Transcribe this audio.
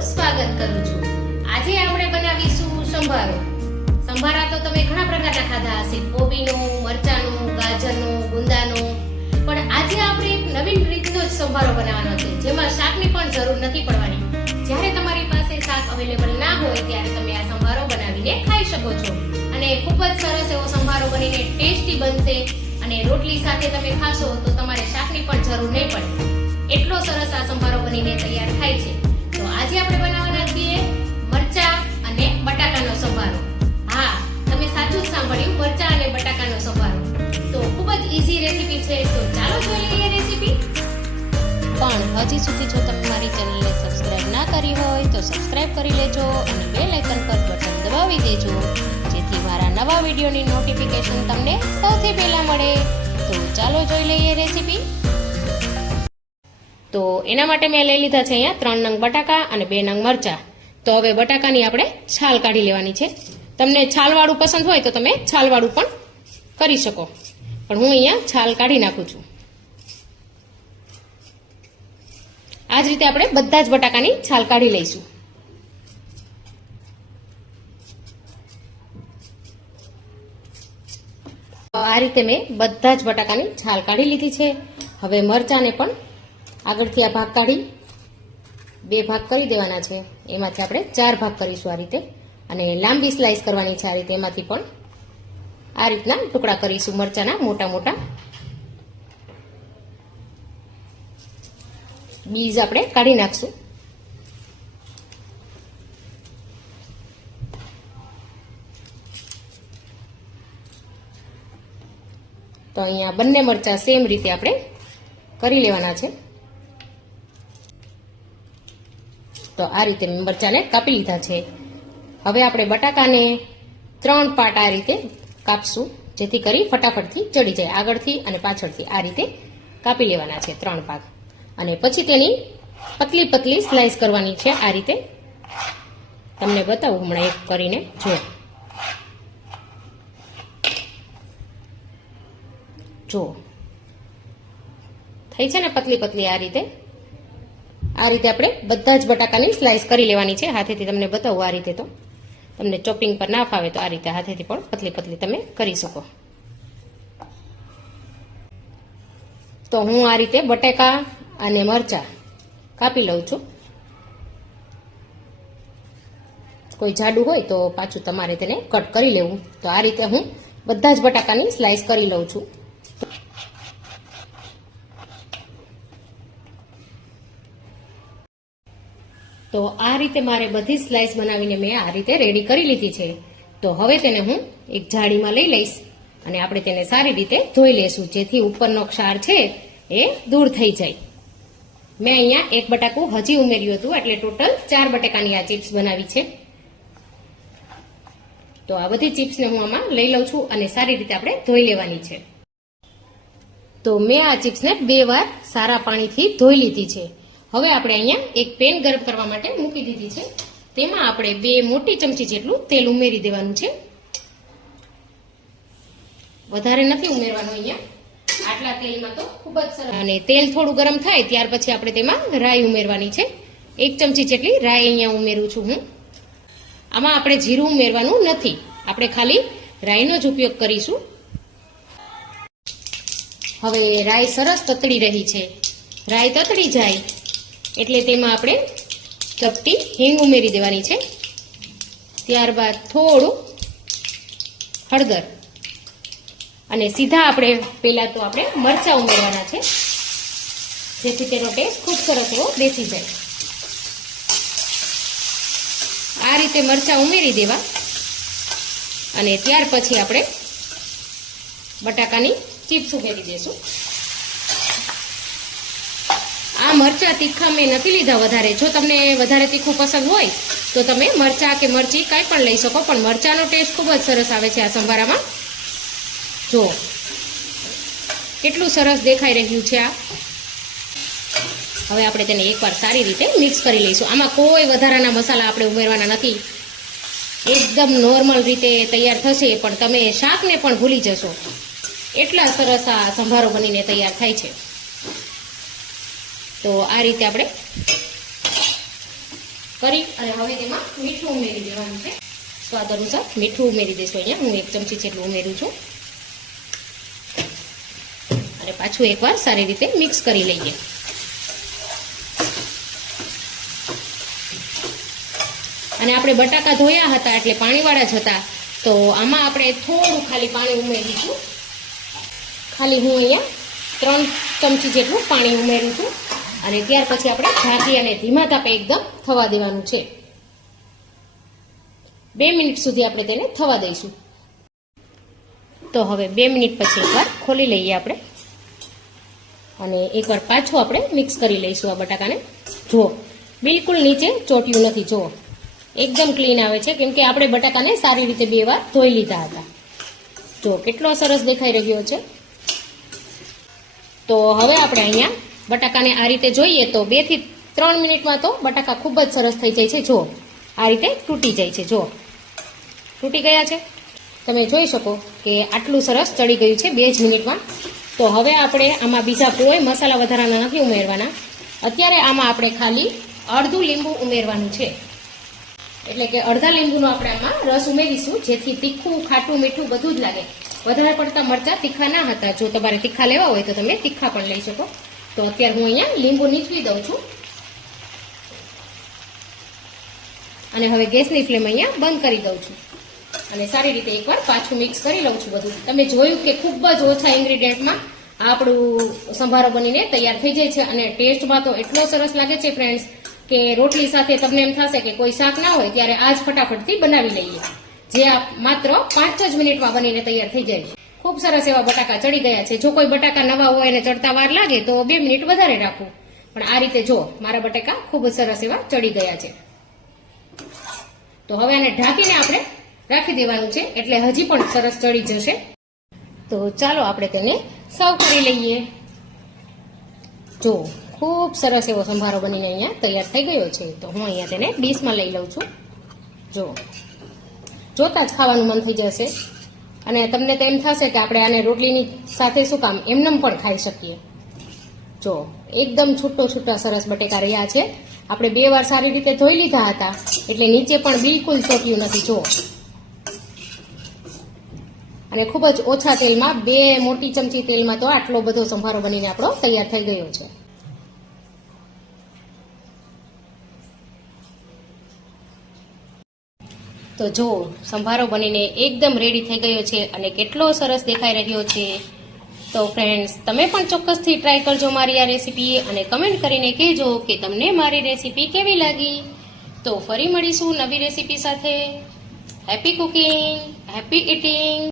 તમારું સ્વાગત કરું છું। આજે આપણે બનાવીશું સંભારો। સંભારા તો તમે ઘણા પ્રકારના ખાધા હશે, કોબીનો, મરચાનો, ગાજરનો, ગુંદાનો, પણ આજે આપણે એક નવીન રીતનો જ સંભારો બનાવવાનો છે, જેમાં શાકની પણ જરૂર નથી પડવાની। જ્યારે તમારી પાસે શાક અવેલેબલ ના હોય ત્યારે તમે આ સંભારો બનાવીને ખાઈ શકો છો અને ખૂબ જ સરસ એવો સંભારો બનીને ટેસ્ટી બનશે અને રોટલી સાથે તમે ખાશો તો તમારે શાકની પણ જરૂર નહીં પડે, એટલો સરસ આ સંભારો બનીને તૈયાર થાય છે। તો આજે આપણે બનાવવાના છીએ મરચા અને બટાકાનો સંભારો। હા, તમે સાચું જ સાંભળ્યું, મરચા અને બટાકાનો સંભારો। તો ખૂબ જ ઈઝી રેસીપી છે, તો ચાલો જોઈ લઈએ રેસીપી। પણ હજી સુધી જો તમે મારી ચેનલને સબસ્ક્રાઇબ ના કરી હોય તો સબસ્ક્રાઇબ કરી લેજો અને બેલ આઇકન પર બટન દબાવી દેજો, જેથી મારા નવા વિડીયોની નોટિફિકેશન તમને સૌથી પહેલા મળે। તો ચાલો જોઈ લઈએ રેસીપી। તો એના માટે મેં લઈ લીધા છે અહીંયા 3 નંગ બટાકા અને 2 નંગ મરચા। તો હવે બટાકાની આપણે છાલ કાઢી લેવાની છે। તમને છાલવાળું પસંદ હોય તો તમે છાલવાળું પણ કરી શકો, પણ હું અહીંયા છાલ કાઢી નાખું છું। આ જ રીતે આપણે બધા જ બટાકાની છાલ કાઢી લઈશું। આ રીતે મેં બધા જ બટાકાની છાલ કાઢી લીધી છે। હવે મરચાને પણ આગળથી આ ભાગ કાઢી 2 ભાગ કરી દેવાના છે, એમાંથી આપણે 4 ભાગ કરીશું આ રીતે, અને લાંબી સ્લાઇસ કરવાની છે આ રીતે। એમાંથી પણ આ રીતના ટુકડા કરીશું મરચાના મોટા મોટા। બીજ આપણે કાઢી નાખશું। તો અહીંયા બંને મરચા સેમ રીતે આપણે કરી લેવાના છે। તો આ રીતે મરચાને કાપી લીધા છે। હવે આપણે બટાકાને 3 પાર્ટ આ રીતે કાપશું, જેથી કરી ફટાફટથી ચડી જાય, આગળથી અને પાછળથી આ રીતે કાપી લેવાના છે 3 ભાગ, અને પછી તેની પતલી પતલી સ્લાઇસ કરવાની છે આ રીતે। તમને બતાવું હમણાં એક કરીને, જો થઈ છે ને પતલી પતલી આ રીતે આપણે બધા જ બટાકાની સ્લાઇસ કરી લેવાની છે હાથેથી। તમને બતાવું આ રીતે, તો તમને ચોપિંગ પર ના ફાવે તો આ રીતે હાથેથી પણ પતલી પતલી તમે કરી શકો। તો હું આ રીતે બટાકા અને મરચા કાપી લઉં છું। કોઈ જાડું હોય તો પાછું તમારે તેને કટ કરી લેવું। તો આ રીતે હું બધા જ બટાકાની સ્લાઇસ કરી લઉં છું। તો આ રીતે મારે બધી સ્લાઇસ બનાવીને મેં આ રીતે રેડી કરી લીધી છે। તો હવે તેને હું એક જાળીમાં લઈ લઈશ અને આપણે તેને સારી રીતે ધોઈ લઈશું, જેથી ઉપરનો ક્ષાર છે એ દૂર થઈ જાય। મેં અહીંયા 1 બટાકું હજી ઉમેર્યું હતું, એટલે ટોટલ 4 બટાકાની આ ચિપ્સ બનાવી છે। તો આ બધી ચિપ્સને હું આમાં લઈ લઉં છું અને સારી રીતે આપણે ધોઈ લેવાની છે। તો મેં આ ચિપ્સને 2 વાર સારા પાણીથી ધોઈ લીધી છે। હવે આપણે અહીંયા એક પેન ગરમ કરવા માટે મૂકી દીધી છે, તેમાં આપણે 2 મોટી ચમચી જેટલું તેલ ઉમેરી દેવાનું છે। વધારે નથી ઉમેરવાનું અહીંયા, આટલા તેલમાં તો ખૂબ જ સરસ। અને તેલ થોડું ગરમ થાય ત્યાર પછી આપણે તેમાં રાઈ ઉમેરવાની છે। 1 ચમચી જેટલી રાઈ અહીંયા ઉમેરું છું હું। આમાં આપણે જીરું ઉમેરવાનું નથી, આપણે ખાલી રાઈનો જ ઉપયોગ કરીશું। હવે રાઈ સરસ તતડી રહી છે, રાઈ તતડી જાય એટલે તેમાં આપણે ચપટી હિંગ ઉમેરી દેવાની છે। ત્યારબાદ થોડું હળદર, અને સીધા આપણે પહેલા તો આપણે મરચાં ઉમેરવાના છે, જેથી તેનો ટેસ્ટ ખૂબ સરસ એવો બેસી જાય। આ રીતે મરચાં ઉમેરી દેવા, અને ત્યાર પછી આપણે બટાકાની ચિપ્સ ઉમેરી દેશું। આ મરચાં તીખા મેં નથી લીધા વધારે, જો તમને વધારે તીખું પસંદ હોય તો તમે મરચાં કે મરચી કાંઈ પણ લઈ શકો, પણ મરચાંનો ટેસ્ટ ખૂબ જ સરસ આવે છે આ સંભારામાં। જો કેટલું સરસ દેખાઈ રહ્યું છે આ। હવે આપણે તેને એકવાર સારી રીતે મિક્સ કરી લઈશું। આમાં કોઈ વધારાના મસાલા આપણે ઉમેરવાના નથી, એકદમ નોર્મલ રીતે તૈયાર થશે, પણ તમે શાકને પણ ભૂલી જશો, એટલા સરસ આ સંભારો બનીને તૈયાર થાય છે। તો આ રીતે આપણે કરી અને હવે તેમાં મીઠું ઉમેરી દેવાનું છે. સ્વાદ અનુસાર મીઠું ઉમેરી દઈશું. અહીંયા હું 1 ચમચી જેટલું ઉમેરું છું અને પાછું એકવાર સારી રીતે મિક્સ કરી લઈએ. અને આપણે બટાકા ધોયા હતા એટલે પાણીવાળા જ હતા, તો આમાં આપણે થોડું ખાલી પાણી ઉમેરીશું. ખાલી હું અહીંયા 3 ચમચી જેટલું પાણી ઉમેરું છું અને ત્યાર પછી આપણે ઢાંકી અને ધીમા તાપે એકદમ થવા દેવાનું છે. 2 મિનિટ સુધી આપણે તેને થવા દઈશું. તો હવે 2 મિનિટ પછી એકવાર ખોલી લઈએ આપણે અને એકવાર પાછું આપણે મિક્સ કરી લઈશું આ બટાકાને. જુઓ, બિલકુલ નીચે ચોટ્યું નથી. જુઓ, એકદમ ક્લીન આવે છે, કેમ કે આપણે બટાકાને સારી રીતે 2 વાર ધોઈ લીધા હતા. જો કેટલો સરસ દેખાઈ રહ્યો છે. તો હવે આપણે અહીંયા બટાકાને આ રીતે જોઈએ તો 2 થી 3 મિનિટમાં તો બટાકા ખૂબ જ સરસ થઈ જાય છે. જો આ રીતે તૂટી જાય છે. જો તૂટી ગયા છે. તમે જોઈ શકો કે આટલું સરસ ચડી ગયું છે 2 જ મિનિટમાં. તો હવે આપણે આમાં બીજા કોઈ મસાલા વધારાના નથી ઉમેરવાના. અત્યારે આમાં આપણે ખાલી અડધું લીંબુ ઉમેરવાનું છે. એટલે કે અડધા લીંબુનો આપણે આમાં રસ ઉમેરીશું, જેથી તીખું, ખાટું, મીઠું બધું જ લાગે. વધારે પડતા મરચાં તીખા ના હતા. જો તમારે તીખા લેવા હોય તો તમે તીખા પણ લઈ શકો. તો અત્યારે હું અહીંયા લીંબુ નીચવી દઉં છું અને હવે ગેસની ફ્લેમ અહીંયા બંધ કરી દઉં છું અને સારી રીતે એકવાર પાછું મિક્સ કરી લઉં છું બધું. તમે જોયું કે ખૂબ જ ઓછા ઇન્ગ્રીડિયન્ટમાં આપણું સંભારો બનીને તૈયાર થઈ જાય છે અને ટેસ્ટમાં તો એટલો સરસ લાગે છે ફ્રેન્ડ્સ કે રોટલી સાથે તમને એમ થશે કે કોઈ શાક ના હોય ત્યારે આ જ ફટાફટથી બનાવી લઈએ, જે માત્ર 5 જ મિનિટમાં બનીને તૈયાર થઈ જાય છે. ખૂબ સરસ એવા બટાકા ચડી ગયા છે. જો કોઈ બટાકા નવા હોય અને ચડતા વાર લાગે તો 2 મિનિટ વધારે રાખવું, પણ આ રીતે જો મારા બટાકા ખૂબ જ સરસ એવા ચડી ગયા છે. તો હવે આને ઢાંકીને આપણે રાખી દેવાનું છે, એટલે હજી પણ સરસ ચડી જશે. તો ચાલો આપણે તેને સર્વ કરી લઈએ. જો ખૂબ સરસ એવો સંભારો બનીને અહીંયા તૈયાર થઈ ગયો છે. તો હું અહીંયા તેને ડીશમાં લઈ લઉં છું. જો જોતા જ ખાવાનું મન થઈ જશે અને તમને તો એમ થશે કે આપણે આને રોટલીની સાથે શું કામ એમનેમ પણ ખાઈ શકીએ. જો એકદમ છૂટા સરસ બટેકા રહ્યા છે. આપણે 2 વાર સારી રીતે ધોઈ લીધા હતા એટલે નીચે પણ બિલકુલ ચોટ્યું નથી. જો અને ખૂબ જ ઓછા તેલમાં, 2 મોટી ચમચી તેલમાં તો આટલો બધો સંભારો બનીને આપણો તૈયાર થઈ ગયો છે. તો જો સંભારો બનીને એકદમ રેડી થઈ ગયો છે અને કેટલો સરસ દેખાઈ રહ્યો છે. તો ફ્રેન્ડ્સ, તમે પણ ચોક્કસથી ટ્રાય કરજો મારી આ રેસીપી અને કમેન્ટ કરીને કહેજો કે તમને મારી રેસીપી કેવી લાગી. તો ફરી મળીશું નવી રેસીપી સાથે. Happy cooking, happy eating.